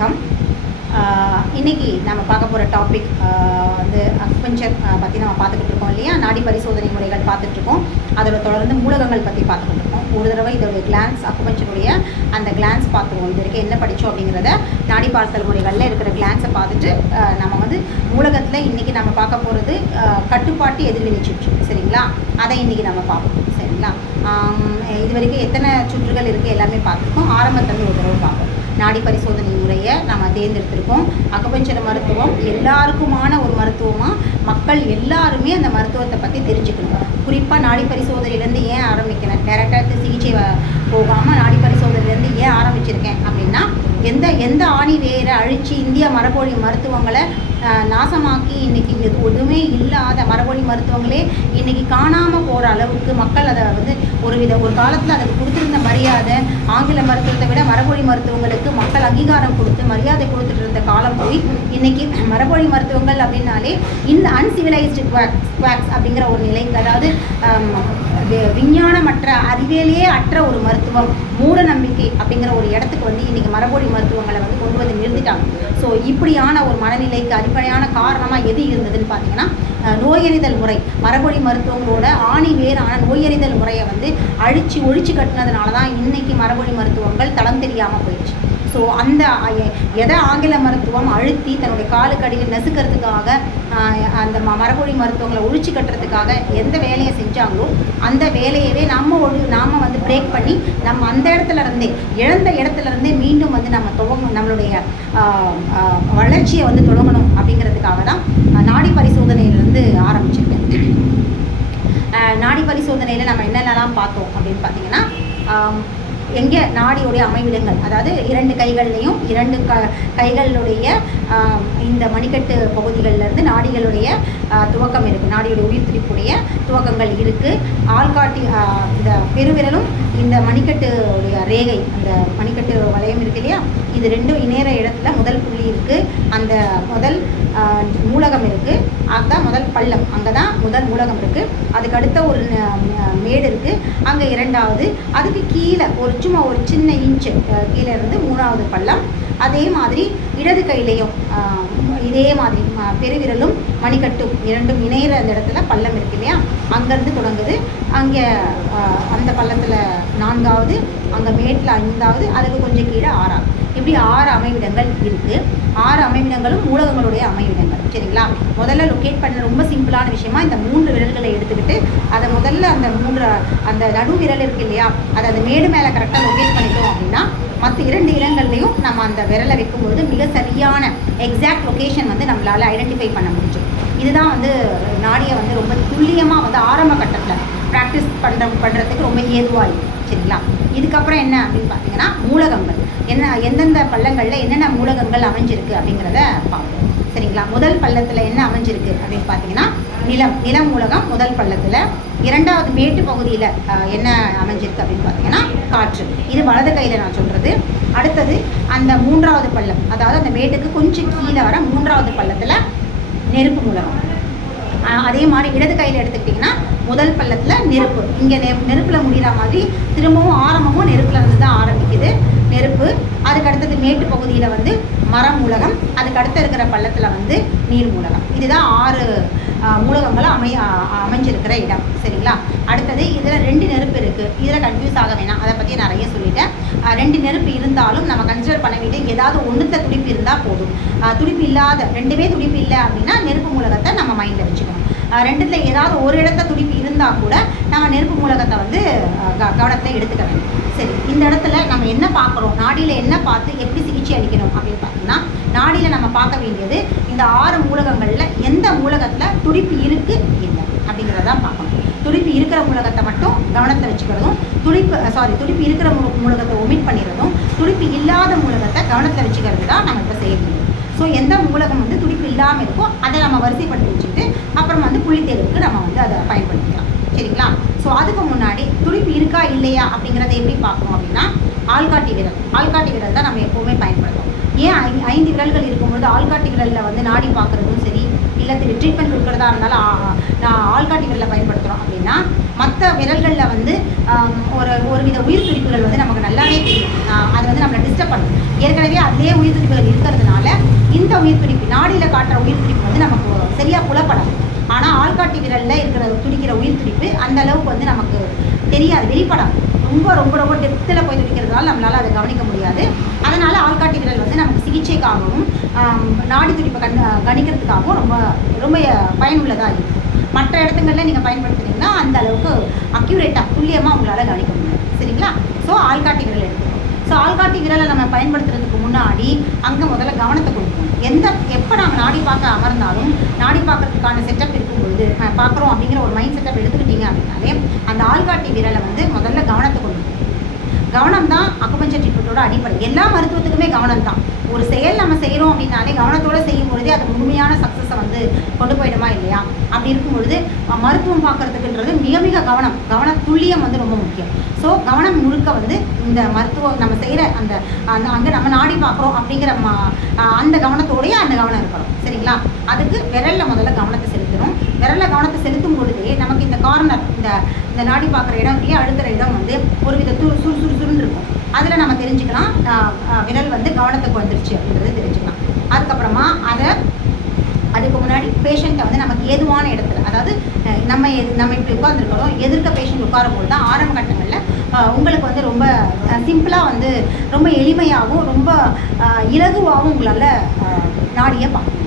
வணக்கம். இன்றைக்கி இன்னைக்கு நம்ம பார்க்க போகிற டாபிக் வந்து அக்பஞ்சர் பற்றி நம்ம பார்த்துக்கிட்டு இருக்கோம் இல்லையா? நாடி பரிசோதனை முறைகள் பார்த்துட்ருக்கோம் அதோட தொடர்ந்து மூலகங்கள் பற்றி பார்த்துக்கிட்டு இருக்கோம். ஒரு தடவை இதோடைய கிளான்ஸ் அக்குபஞ்சருடைய அந்த கிளான்ஸ் பார்த்துருவோம். இது வரைக்கும் என்ன படித்தோம் அப்படிங்கிறத நாடி பார்சல் முறைகளில் இருக்கிற கிளான்ஸை பார்த்துட்டு நம்ம வந்து மூலகத்தில் இன்றைக்கி நம்ம பார்க்க போகிறது கட்டுப்பாட்டு எதிர்வினை சுற்று. சரிங்களா? அதை இன்றைக்கி நம்ம பார்ப்போம் சரிங்களா? இது வரைக்கும் எத்தனை சுற்றுகள் இருக்குது எல்லாமே பார்த்துருக்கோம். ஆரம்பத்துலேருந்து ஒரு தடவை பார்ப்போம். நாடி பரிசோதனை முறையை நம்ம தேர்ந்தெடுத்திருக்கோம். அக்குபஞ்சர் மருத்துவம் எல்லாருக்குமான ஒரு மருத்துவமாக மக்கள் எல்லாருமே அந்த மருத்துவத்தை பற்றி தெரிஞ்சுக்கணும். குறிப்பாக நாடி பரிசோதனையிலேருந்து ஏன் ஆரம்பிக்கிறேன் டேரெக்டாக சிகிச்சை போகாமல் நாடி பரிசோதனையிலேருந்து ஏன் ஆரம்பிச்சிருக்கேன் அப்படின்னா எந்த எந்த ஆணி வேரை அழித்து இந்திய மரபொழி மருத்துவங்களை நாசமாக்கி இன்னைக்கு எதுவுமே ஒன்றுமே இல்லாத மரபொழி மருத்துவங்களே இன்றைக்கி காணாமல் போகிற அளவுக்கு மக்கள் அதை வந்து ஒரு வித ஒரு காலத்தில் அதுக்கு கொடுத்துருந்த மரியாதை ஆங்கில மருத்துவத்தை விட மரபொழி மருத்துவங்களுக்கு மக்கள் அங்கீகாரம் கொடுத்து மரியாதை கொடுத்துட்டு இருந்த காலம் போய் இன்றைக்கி மரபொழி மருத்துவங்கள் அப்படின்னாலே இந்த அன்சிவிலைஸ்டு குவாக்ஸ் குவாக்ஸ் அப்படிங்கிற ஒரு நிலைக்கு அதாவது விஞ்ஞானமற்ற அறிவியலே அற்ற ஒரு மருத்துவம் மூட நம்பிக்கை அப்படிங்கிற ஒரு இடத்துக்கு வந்து இன்றைக்கி மரபொழி மருத்துவங்களை வந்து கொண்டு வந்து நிறுத்திட்டாங்க. ஸோ இப்படியான ஒரு மனநிலைக்கு அடிப்படையான காரணமாக எது இருந்ததுன்னு பார்த்தீங்கன்னா நோயறிதல் முறை மரபொழி மருத்துவங்களோட ஆணி வேறான நோயறிதல் முறையை வந்து அழிச்சு ஒழிச்சு கட்டினதுனால தான் இன்றைக்கி மரபொழி மருத்துவங்கள் தளம் தெரியாமல் போயிடுச்சு. ஸோ அந்த எதை ஆங்கில மருத்துவம் அழுத்தி தன்னுடைய காலுக்கு அடியில் நசுக்கிறதுக்காக அந்த ம மரபொழி மருத்துவங்களை ஒழிச்சு கட்டுறதுக்காக எந்த வேலையை செஞ்சாங்களோ அந்த வேலையவே நம்ம ஒழு நாம் வந்து பிரேக் பண்ணி நம்ம அந்த இடத்துல இருந்தே இழந்த இடத்துல இருந்தே மீண்டும் வந்து நம்ம துவங்கணும் நம்மளுடைய வளர்ச்சியை வந்து தொடங்கணும் அப்படிங்கிறதுக்காக தான் நாடி பரிசோதனையிலேருந்து ஆரம்பிச்சிருக்கேன். நாடி பரிசோதனையில் நம்ம என்னென்னலாம் பார்த்தோம் அப்படின்னு பார்த்தீங்கன்னா எங்கே நாடியுடைய அமைவிடங்கள் அதாவது இரண்டு கைகள்லையும் இரண்டு க கைகளுடைய இந்த மணிக்கட்டு பகுதிகளிலிருந்து நாடிகளுடைய துவக்கம் இருக்குது நாடியுடைய உயிர் துடிப்புடைய துவக்கங்கள் இருக்குது ஆள்காட்டி இந்த பெருவிரலும் இந்த மணிக்கட்டுடைய ரேகை அந்த மணிக்கட்டு வளையம் இருக்கு இல்லையா? இது ரெண்டும் இணையிற இடத்துல முதல் புள்ளி இருக்குது அந்த முதல் நூலகம் மூலகம் இருக்குது அதுதான் முதல் பள்ளம். அங்கே தான் முதல் மூலகம் இருக்குது அதுக்கு அடுத்த ஒரு மேடு இருக்குது அங்கே இரண்டாவது அதுக்கு கீழே ஒரு சும்மா ஒரு சின்ன இன்ச்சு கீழே இருந்து மூணாவது பள்ளம். அதே மாதிரி இடது கையிலையும் இதே மாதிரி பெருவிரலும் மணிக்கட்டும் இரண்டும் இணையிற அந்த இடத்துல பள்ளம் இருக்கு இல்லையா? அங்கேருந்து தொடங்குது. அங்கே அந்த பள்ளத்தில் நான்காவது அங்கே மேட்டில் ஐந்தாவது அதுக்கு கொஞ்சம் கீழே ஆறாவது இப்படி ஆறு அமைவிடங்கள் இருக்குது ஆறு அமைவிடங்களும் ஊடகங்களுடைய அமைவிடங்கள் சரிங்களா? முதல்ல லொக்கேட் பண்ண ரொம்ப சிம்பிளான விஷயமா இந்த மூன்று விரல்களை எடுத்துக்கிட்டு அதை முதல்ல அந்த மூன்று அந்த நடு விரல் இருக்கு இல்லையா? அதை அந்த மேடு மேலே கரெக்டாக லொக்கேட் பண்ணிட்டோம் அப்படின்னா மற்ற இரண்டு இடங்கள்லையும் நம்ம அந்த விரலை வைக்கும்பொழுது மிக சரியான எக்ஸாக்ட் லொக்கேஷன் வந்து நம்மளால் ஐடென்டிஃபை பண்ண முடியும் இதுதான் வந்து நாடியை வந்து ரொம்ப துல்லியமாக வந்து ஆரம்ப கட்டத்தில் ப்ராக்டிஸ் பண்ணுற பண்ணுறதுக்கு ரொம்ப ஏதுவாக இருக்கும் சரிங்களா? இதுக்கப்புறம் என்ன அப்படின்னு பார்த்தீங்கன்னா மூலகங்கள். என்ன எந்தெந்த பள்ளங்களில் என்னென்ன மூலகங்கள் அமைஞ்சிருக்கு அப்படிங்கிறத பார்ப்போம். சரிங்களா? முதல் பள்ளத்தில் என்ன அமைஞ்சிருக்கு அப்படின்னு பார்த்தீங்கன்னா நிலம் நிலம் மூலகம் முதல் பள்ளத்தில். இரண்டாவது மேட்டு பகுதியில் என்ன அமைஞ்சிருக்கு அப்படின்னு பார்த்தீங்கன்னா காற்று. இது வலது கையில் நான் சொல்கிறது அடுத்தது அந்த மூன்றாவது பள்ளம். அதாவது அந்த மேட்டுக்கு கொஞ்சம் கீழே வர மூன்றாவது பள்ளத்தில் நெருப்பு மூலகம். அதே மாதிரி இடது கையில் எடுத்துக்கிட்டிங்கன்னா முதல் பள்ளத்தில் நெருப்பு. இங்கே நெ நெருப்பில் முடிகிற மாதிரி திரும்பவும் ஆரம்பமும் நெருப்பில் இருந்து தான் ஆரம்பிக்குது நெருப்பு. அதுக்கு அடுத்தது மேட்டு பகுதியில் வந்து மரம் மூலகம். அதுக்கு அடுத்து இருக்கிற பள்ளத்தில் வந்து நீர் மூலகம். இதுதான் ஆறு ஆஹ், மூலகங்களும் அமை அமைஞ்சிருக்கிற இடம். சரிங்களா? அடுத்தது இதில் ரெண்டு நெருப்பு இருக்குது இதில் கன்ஃபியூஸ் ஆக வேணாம். அதை பற்றி நிறைய சொல்லிட்டேன். ரெண்டு நெருப்பு இருந்தாலும் நம்ம கன்சிடர் பண்ண வேண்டிய ஏதாவது ஒன்றுத்த துடிப்பு இருந்தால் போதும். துடிப்பு இல்லாத ரெண்டுமே துடிப்பு இல்லை அப்படின்னா நெருப்பு மூலகத்தை நம்ம மைண்டில் வச்சுக்கணும். ரெண்டுத்தில் ஏதாவது ஒரு இடத்த துடிப்பு இருந்தால் கூட நம்ம நெருப்பு மூலகத்தை வந்து க- கவனத்தை எடுத்துக்க வேண்டும். சரி இந்த இடத்துல நம்ம என்ன பார்க்குறோம்? நாடியில் என்ன பார்த்து எப்படி சிகிச்சை அளிக்கணும் அப்படின்னு பார்த்தீங்கன்னா நாடியில் நம்ம பார்க்க வேண்டியது இந்த ஆறு மூலகங்களில் எந்த மூலகத்தில் துடிப்பு இருக்குது இல்லை அப்படிங்கிறத பார்க்கணும். துடிப்பு இருக்கிற மூலகத்தை மட்டும் கவனத்தை வச்சுக்கிறதும் துடிப்பு சாரி துடிப்பு இருக்கிற மூலகத்தை ஒமிட் பண்ணிடுறதும் துடிப்பு இல்லாத மூலகத்தை கவனத்தை வச்சுக்கிறது தான் நம்ம இப்போ செய்ய முடியும் ஸோ எந்த மூலகம் வந்து துடிப்பு இல்லாமல் இருக்கோ அதை நம்ம வரிசைப்படுத்தி வச்சுட்டு அப்புறம் வந்து புள்ளித்தேர்வுக்கு நம்ம வந்து அதை பயன்படுத்திக்கலாம். சரிங்களா? ஸோ அதுக்கு முன்னாடி துடிப்பு இருக்கா இல்லையா அப்படிங்கிறத எப்படி பார்க்கணும் அப்படின்னா ஆள்காட்டி விரல். ஆள்காட்டி விரல் தான் நம்ம எப்போவுமே பயன்படுத்துவோம். ஏன் ஐ- ஐந்து விரல்கள் இருக்கும்பொழுது ஆள்காட்டி விரலில் வந்து நாடி பார்க்குறதும் சரி இல்லை ட்ரீட்மெண்ட் கொடுக்குறதா இருந்தாலும் நான் ஆள்காட்டி விரலை பயன்படுத்துகிறோம் அப்படின்னா மற்ற விரல்களில் வந்து ஒரு ஒரு வித உயிர் துடிப்புகள் வந்து நமக்கு நல்லாவே தெரியும். அது வந்து நம்மளை டிஸ்டர்ப் பண்ணும். ஏற்கனவே அதே உயிர் துடிப்புகள் உயிர் துடிப்பு நாடியில் காட்டுற உயிர் துடிப்பு வந்து நமக்கு சரியாக புலப்படாது. ஆனால் ஆள்காட்டி விரலில் இருக்கிற துடிக்கிற உயிர் துடிப்பு அந்த அளவுக்கு வந்து நமக்கு தெரியாது வெளிப்படாது ரொம்ப ரொம்ப ரொம்ப டெப்த்தில் போய் துடிக்கிறதுனால நம்மளால் அதை கவனிக்க முடியாது. அதனால் ஆள்காட்டி விரல் வந்து நமக்கு சிகிச்சைக்காகவும் நாடி துடிப்பை கண் கணிக்கிறதுக்காகவும் ரொம்ப ரொம்ப பயனுள்ளதாக இருக்கும் மற்ற இடத்துங்களில் நீங்கள் பயன்படுத்துனீங்கன்னா அந்த அளவுக்கு அக்யூரேட்டாக துல்லியமாக உங்களால் கவனிக்க முடியும் சரிங்களா? ஸோ ஆள்காட்டி விரல் எடுத்துக்கணும். ஸோ ஆள்காட்டி விரலை நம்ம பயன்படுத்துறதுக்கு முன்னாடி அங்கே முதல்ல கவனத்தை கொடுக்கணும். எந்த எப்போ நாங்கள் நாடி பார்க்க அமர்ந்தாலும் நாடி பார்க்கறதுக்கான செட்டப் இருக்கும் பொழுது பார்க்குறோம் அப்படிங்கிற ஒரு மைண்ட் செட்டப் எடுத்துக்கிட்டீங்க அப்படின்னாலே அந்த ஆள்காட்டி விரலை வந்து முதல்ல கவனத்தை கொண்டு கவனம் தான் அக்குபஞ்சர் ட்ரீட்மெண்ட்டோட அடிப்படை. எல்லா மருத்துவத்துக்குமே கவனம் தான் ஒரு செயல் நம்ம செய்கிறோம் அப்படின்னாலே கவனத்தோடு செய்யும் பொழுதே அது முழுமையான சக்ஸஸை வந்து கொண்டு போயிடுமா இல்லையா? அப்படி இருக்கும் பொழுது மருத்துவம் பார்க்கறதுக்குன்றது மிக மிக கவனம். கவன துல்லியம் வந்து ரொம்ப முக்கியம். ஸோ கவனம் முழுக்க வந்து இந்த மருத்துவம் நம்ம செய்கிற அந்த அந்த அங்கே நம்ம நாடி பார்க்குறோம் அப்படிங்கிற மா அந்த கவனத்தோடயே அந்த கவனம் இருக்கணும். சரிங்களா? அதுக்கு விரலில் முதல்ல கவனத்தை செலுத்தணும். விரலில் கவனத்தை செலுத்தும் பொழுதே நமக்கு இந்த கார்னர் இந்த இந்த நாடி பார்க்குற இடம் இல்லையா அழுத்துகிற இடம் வந்து ஒரு வித துரு சுறு சுறு சுருன்னு இருக்கும். அதில் நம்ம தெரிஞ்சுக்கலாம். விரல் வந்து கவனத்துக்கு வந்துருச்சு அப்படின்றத தெரிஞ்சுக்கலாம். அதுக்கப்புறமா அதை அதுக்கு முன்னாடி பேஷண்ட்டை வந்து நமக்கு ஏதுவான இடத்துல அதாவது நம்ம எது நம்ம இப்படி உட்காந்துருக்கிறோம் எதிர்க்க பேஷண்ட் உட்காரும்போது தான் ஆரம்ப கட்டங்களில் உங்களுக்கு வந்து ரொம்ப சிம்பிளாக வந்து ரொம்ப எளிமையாகவும் ரொம்ப இலகுவாகவும் உங்களால் நாடியை பார்க்கணும்